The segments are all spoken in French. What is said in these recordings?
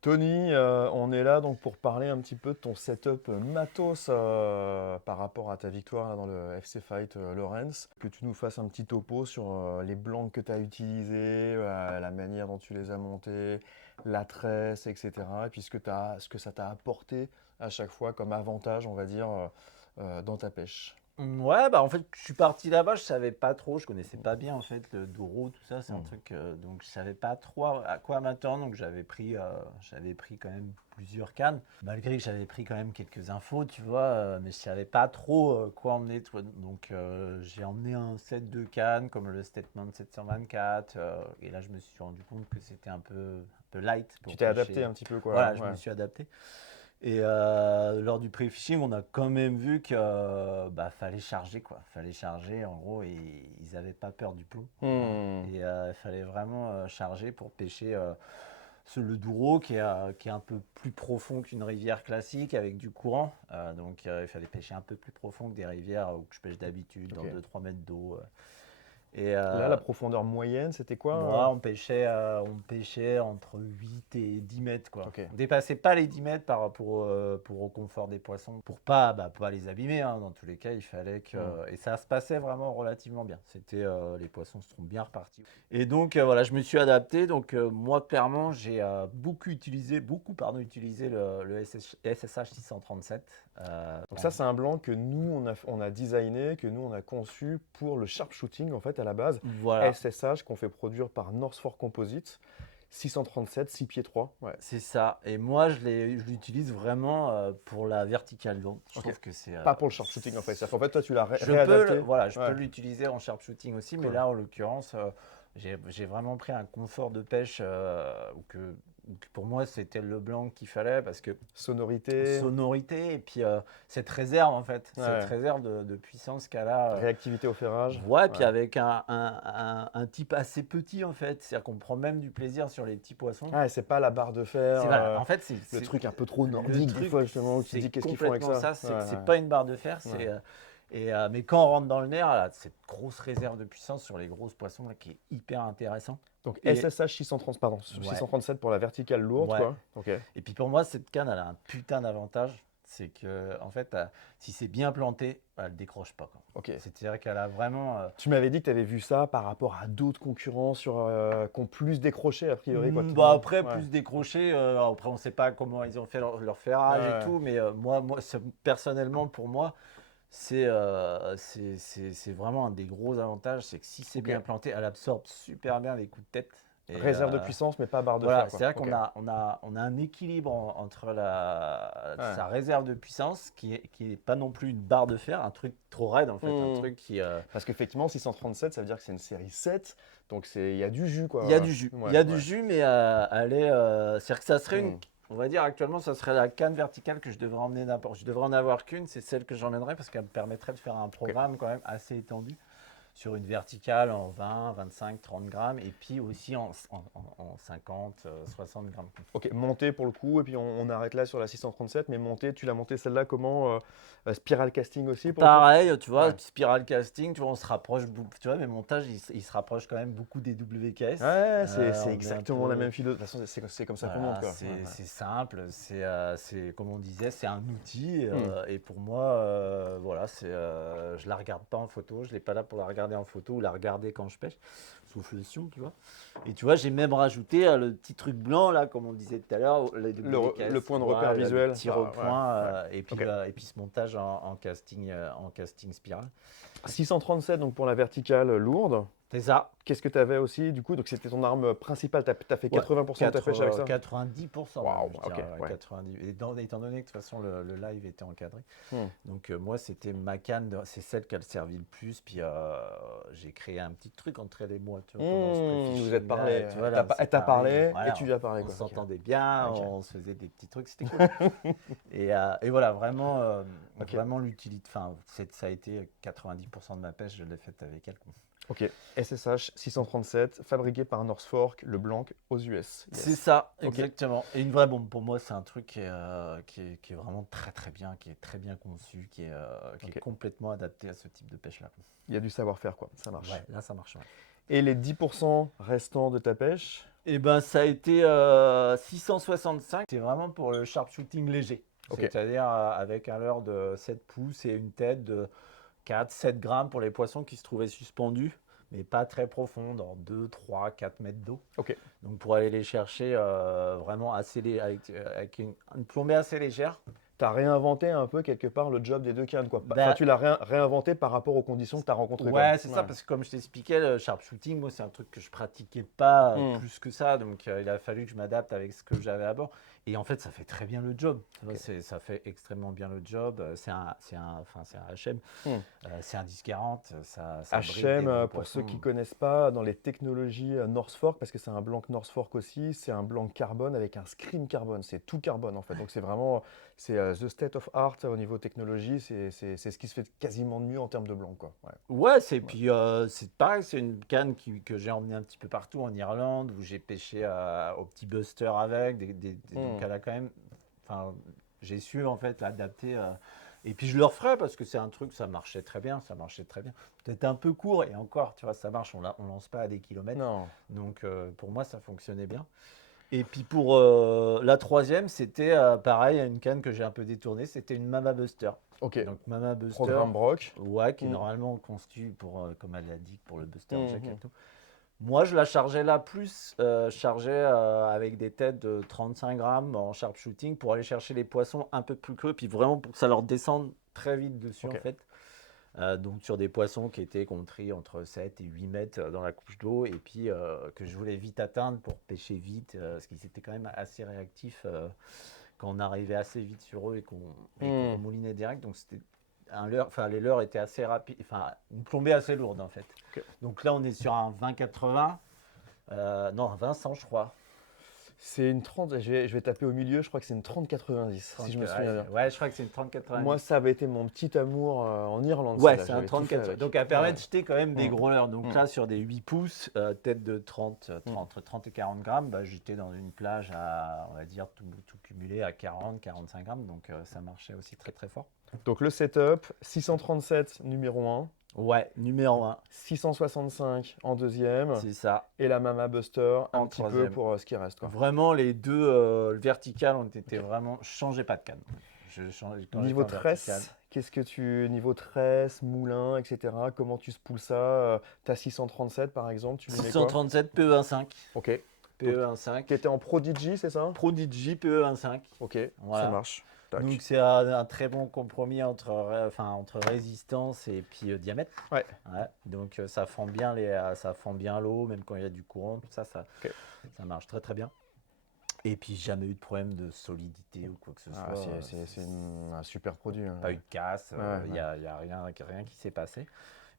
Tony, on est là donc pour parler un petit peu de ton setup matos par rapport à ta victoire là, dans le FC Fight Lawrence. Que tu nous fasses un petit topo sur les blancs que tu as utilisés, la manière dont tu les as montés, la tresse, etc. Et puis ce que ça t'a apporté à chaque fois comme avantage, on va dire, dans ta pêche. Ouais, bah en fait, je suis parti là-bas, je savais pas trop, je connaissais pas bien en fait le Douro, tout ça, c'est un Mm. truc, donc je savais pas trop à quoi m'attendre, donc j'avais pris quand même plusieurs cannes, malgré que j'avais pris quand même quelques infos, tu vois, mais je savais pas trop quoi emmener, tu vois. Donc j'ai emmené un set de cannes comme le Statement 724, et là je me suis rendu compte que c'était un peu light Tu pour t'es adapté pêcher. un petit peu, quoi. Voilà, je Ouais. me suis adapté. Et lors du pré-fishing, on a quand même vu que bah, fallait charger quoi. Fallait charger en gros et ils n'avaient pas peur du plomb. Hein. Hmm. Et il fallait vraiment charger pour pêcher le Douro qui est un peu plus profond qu'une rivière classique avec du courant. Donc il fallait pêcher un peu plus profond que des rivières où je pêche d'habitude, Ok. dans 2-3 mètres d'eau. Et Là, la profondeur moyenne, c'était quoi moi, on pêchait entre 8 et 10 mètres, quoi. Ok. On dépassait pas les 10 mètres pour au confort des poissons, pour pas les abîmer, hein. Dans tous les cas, il fallait que... Hmm. Et ça se passait vraiment relativement bien. Les poissons se sont bien repartis. Et donc, voilà, je me suis adapté. Donc, moi, clairement, j'ai utilisé le SSH 637. Donc ça, c'est un blanc que nous, on a designé, que nous, on a conçu pour le sharpshooting, en fait, à la base. Voilà. SSH qu'on fait produire par North Fork Composites. 637, 6 pieds 3. Ouais. C'est ça. Et moi, je l'utilise vraiment pour la verticale. Donc, je Ok. trouve que c'est. Pas pour le sharpshooting, en fait. C'est-à-dire qu'en fait, toi, tu l'as réadapté. Voilà, je peux Ouais, l'utiliser en sharpshooting aussi, mais cool. là, en l'occurrence, j'ai vraiment pris un confort de pêche où que pour moi, c'était le blanc qu'il fallait parce que Sonorité, sonorité et puis cette réserve, en fait, cette ouais. réserve de puissance qu'elle a. Réactivité au ferrage. Ouais, puis Ouais. avec un type assez petit, en fait. C'est-à-dire qu'on prend même du plaisir sur les petits poissons. Ah, et c'est pas la barre de fer, C'est voilà, en fait, le truc un peu trop le nordique, des truc, fois, justement, où tu te c'est dis qu'est-ce qu'ils font avec complètement ça. ça. Ouais, C'est ouais, pas une barre de fer. ouais. Mais quand on rentre dans le nerf, là, cette grosse réserve de puissance sur les grosses poissons là, qui est hyper intéressant. Donc Et SSH 630, pardon, ouais, 637 pour la verticale lourde, ouais. quoi. Ok. Et puis pour moi, cette canne, elle a un putain d'avantage. C'est que, en fait, si c'est bien planté, elle décroche pas, quoi. Ok. C'est-à-dire qu'elle a vraiment. Tu m'avais dit que tu avais vu ça par rapport à d'autres concurrents qui ont plus décroché, a priori, quoi. Bah Non. après, Ouais. plus décroché. Après, on ne sait pas comment ils ont fait leur ferrage et Ouais. tout. Mais personnellement, pour moi, c'est vraiment un des gros avantages. C'est que si c'est Ok. bien planté, elle absorbe super bien les coups de tête. Et Réserve de puissance, mais pas barre de voilà, fer, c'est quoi. vrai Ok. qu'on a un équilibre entre Ouais. sa réserve de puissance, qui est pas non plus une barre de fer, un truc trop raide en fait, un Hmm. truc qui. Parce qu'effectivement, 637, ça veut dire que c'est une série 7, donc il y a du jus, Il y a quoi. du jus. Il Ouais, y a du ouais. jus, mais elle est. C'est-à-dire que ça serait Hmm. On va dire actuellement, ça serait la canne verticale que je devrais emmener n'importe. Je devrais en avoir qu'une, c'est celle que j'emmènerais parce qu'elle me permettrait de faire un Ok. programme quand même assez étendu sur une verticale en 20, 25, 30 grammes et puis aussi en 50, 60 grammes. Ok, montée pour le coup, et puis on arrête là sur la 637, mais montée, tu l'as montée celle-là comment spiral casting aussi pour le coup? Pareil, tu vois, Ouais. spiral casting, tu vois, on se rapproche, tu vois, mes montages, ils se rapprochent quand même beaucoup des WKS. Ouais, c'est On est un exactement la peu, même philo. De toute façon, c'est comme ça qu'on monte, voilà, quoi. Ouais, c'est simple, comme on disait, c'est un outil. ouais. Et pour moi, voilà, je la regarde pas en photo, je l'ai pas là pour la regarder en photo ou la regarder quand je pêche, souffle sion, tu vois. Et tu vois, j'ai même rajouté le petit truc blanc, là, comme on disait tout à l'heure, les Le WKS, point de repère voilà, le visuel. petit Ouais, repoint, ouais. Ok. et puis ce montage en casting spirale. 637 donc pour la verticale lourde. C'est ça. Qu'est-ce que tu avais aussi du coup? Donc c'était ton arme principale. T'as fait Ouais, 80% de ta pêche avec ça? 90% même, Waouh, je ok, dirais. Ouais, ouais. 90. Étant donné que de toute façon le live était encadré. Hmm. Donc moi c'était ma canne, c'est celle qui a servi le plus. Puis j'ai créé un petit truc entre elle et moi. Tu vois, pendant ce Vous êtes pré-fishing là. parlé. Tu vois, là, on s'est Elle t'a parlé. parlé et Voilà, tu lui as parlé, on quoi. Ok. s'entendait bien, Ok. on se faisait des petits trucs, c'était cool. Et voilà, vraiment, Ok. vraiment l'utilité. Enfin, ça a été 90% de ma pêche, je l'ai faite avec elle, quoi. Ok, SSH 637, fabriqué par North Fork, le blanc aux US. C'est Yes. ça, Ok, exactement. Et une vraie bombe, pour moi, c'est un truc qui est vraiment très très bien, qui est très bien conçu, qui est ok. complètement adapté à ce type de pêche-là. Il y a du savoir-faire, quoi. Ça marche. Ouais, là ça marche. Ouais. Et les 10% restants de ta pêche, Et ben ça a été 665. C'est vraiment pour le sharpshooting léger. Ok. C'est-à-dire avec un leurre de 7 pouces et une tête de 4-7 grammes pour les poissons qui se trouvaient suspendus, mais pas très profonds, dans 2, 3, 4 mètres d'eau. Ok. Donc pour aller les chercher vraiment avec une plombée assez légère. Tu as réinventé un peu quelque part le job des deux cannes, quoi. Enfin, Bah, tu l'as réinventé par rapport aux conditions que tu as rencontrées. quoi. ouais, c'est ça, parce que comme je t'expliquais, le sharpshooting, moi, c'est un truc que je pratiquais pas Hmm. plus que ça, donc il a fallu que je m'adapte avec ce que j'avais à bord. Et en fait, ça fait très bien le job. Tu vois, Ok. ça fait extrêmement bien le job. C'est un HM, Hmm. c'est un 10-40, ça bride des HM, gros pour ceux qui poissons. ne connaissent pas, dans les technologies Northfork, parce que c'est un blanc Northfork aussi, c'est un blanc carbone avec un screen carbone. C'est tout carbone en fait. Donc c'est vraiment the state of art au niveau technologie. C'est ce qui se fait quasiment de mieux en termes de blanc. Quoi. Ouais. Ouais, Ouais. puis c'est pareil, c'est une canne que j'ai emmenée un petit peu partout en Irlande, où j'ai pêché au petit buster avec, donc Hmm. elle a quand même, enfin, j'ai su en fait l'adapter. Et puis je le referai parce que c'est un truc, ça marchait très bien, ça marchait très bien. Peut-être un peu court et encore, tu vois, ça marche, on lance pas à des kilomètres, Non. donc pour moi ça fonctionnait bien. Et puis pour la troisième, c'était pareil, une canne que j'ai un peu détournée, c'était une Mama Buster. Ok. Donc Mama Buster, Programme Brock. ouais, qui est Hmm. normalement conçu pour, comme elle l'a dit, pour le Buster Jack et Mhm. tout. Moi, je la chargeais là plus, chargée avec des têtes de 35 grammes en sharpshooting pour aller chercher les poissons un peu plus creux, puis vraiment pour que ça leur descende très vite dessus en Ok. fait. Donc sur des poissons qui étaient compris entre 7 et 8 mètres dans la couche d'eau, et puis que je voulais vite atteindre pour pêcher vite, parce qu'ils étaient quand même assez réactifs quand on arrivait assez vite sur eux et qu'on Hmm. remoulinait direct. Donc c'était un leurre, enfin les leurres étaient assez rapides, enfin une plombée assez lourde en fait. Ok. Donc là on est sur un 20-80, non un 20-100 je crois. C'est une 30, je vais taper au milieu, je crois que c'est une 30-90, si je me souviens bien. Ouais, je crois que c'est une 30-90. Moi, ça avait été mon petit amour en Irlande, Ouais, celle-là. c'est un J'avais tout fait 34. avec. Donc, elle permet Ouais. de jeter quand même des Mm, gros leurres. Donc mm, là, sur des 8 pouces, tête de 30, mm. entre 30 et 40 grammes, bah, j'étais dans une plage à, on va dire, tout cumulé à 40-45 grammes. Donc, ça marchait aussi très, très fort. Donc le setup, 637 numéro 1, Ouais, numéro un, 665 en deuxième, c'est ça, et la Mama Buster un en petit peu troisième. pour ce qui reste. Quoi. Vraiment, les deux, le vertical ont été Ok. vraiment, je changeais pas de canne. Quand j'étais Niveau en vertical. tresse, niveau tresse, moulin, etc. Comment tu spoules ça ta 637 par exemple, tu lui mets quoi? 637 PE1.5. Ok. Donc PE1.5. tu étais en Prodigy, c'est ça? Prodigy PE1.5. Ok, ça Voilà. marche. Donc Tac. c'est un très bon compromis entre résistance et puis diamètre. Ouais. Ouais. Donc ça fend bien l'eau, même quand il y a du courant, tout ça, Ok. ça marche très très bien. Et puis jamais eu de problème de solidité ou quoi que ce Ah, soit. un super produit. Hein. Pas eu de casse, Ouais, ouais, il ouais. y a rien qui s'est passé.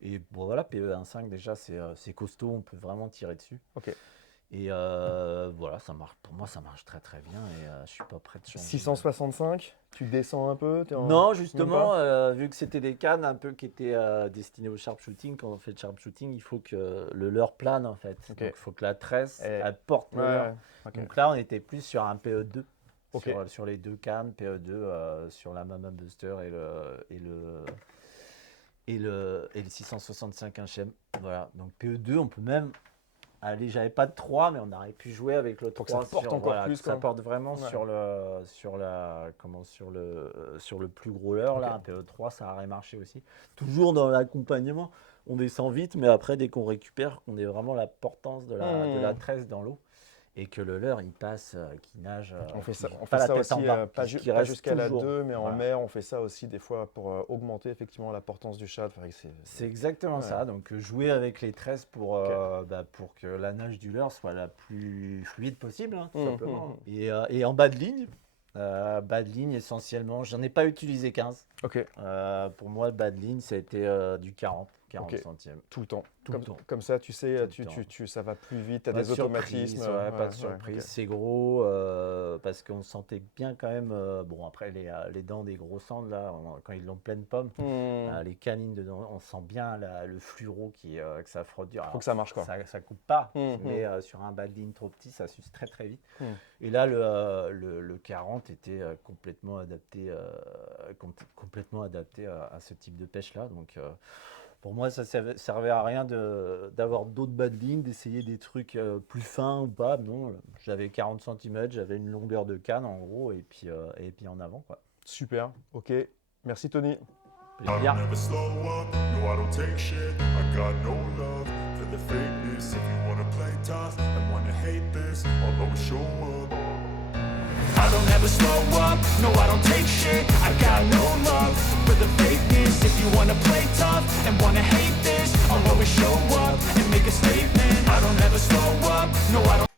Et bon voilà, PE1.5 déjà c'est costaud, on peut vraiment tirer dessus. Ok. Et voilà, ça marche. Pour moi, ça marche très très bien et je suis pas prêt de changer. 665, tu descends un peu, Non, même justement, pas? vu que c'était des cannes un peu qui étaient destinées au sharpshooting, quand on fait le sharpshooting, il faut que le leurre plane en fait. Ok. Donc il faut que la tresse, Et- elle porte le leurre. Ouais, ok. Donc là, on était plus sur un PE2, Ok. sur les deux cannes, PE2, sur la Mama Buster et le 665 HM. Voilà, donc PE2, on peut même. Allez, j'avais pas de 3, mais on aurait pu jouer avec le Pour que ça 3 porte sur, encore voilà, plus, que ça quoi. porte vraiment Ouais. sur le plus gros leurre, là, Ok. un PE3, ça aurait marché aussi. Toujours dans l'accompagnement, on descend vite, mais après, dès qu'on récupère, on est vraiment la portance de la Hmm. tresse dans l'eau et que le leurre, il passe, qu'il nage, On fait ça, pas la tête en aussi, bas, pas puisqu'il reste jusqu'à la toujours. 2, mais en Voilà. mer, on fait ça aussi des fois pour augmenter effectivement la portance du chat. Enfin, C'est exactement ouais. ça. Donc jouer avec les tresses Ok. pour que la nage du leurre soit la plus fluide possible, hein, tout Hum, simplement. hum. Et en bas de ligne essentiellement, j'en ai pas utilisé 15. Ok, Pour moi, bas de ligne, ça a été du 40 ok. centièmes. Tout le temps. Tout le temps. Comme ça, tu sais, Tout le temps. ça va plus vite, tu as Pas de des automatismes. surprise, ouais, pas de Ouais, surprise. ok. C'est gros parce qu'on sentait bien quand même. Bon, après, les dents des gros sandres, là, quand ils l'ont pleine pomme, Hmm. les canines dedans, on sent bien le fluoro que ça frotte dur. Faut Alors, que ça marche, quoi. ça coupe pas, Hmm, mais sur un bas de ligne trop petit, ça suce très très vite. hmm. Et là, le 40 était complètement adapté à ce type de pêche-là. Donc, Pour moi, ça servait à rien d'avoir d'autres bad lignes, d'essayer des trucs plus fins ou pas. Non, j'avais 40 cm, j'avais une longueur de canne en gros, et puis en avant, quoi. Super, ok. Merci Tony. I don't Plaisir. ever slow up, no I don't take shit. I got no love for the fakeness. If you wanna play tough and wanna hate this, I'll always show up. I don't ever slow up, no I don't take shit. I got no love for the fakeness. If you wanna play tough and wanna hate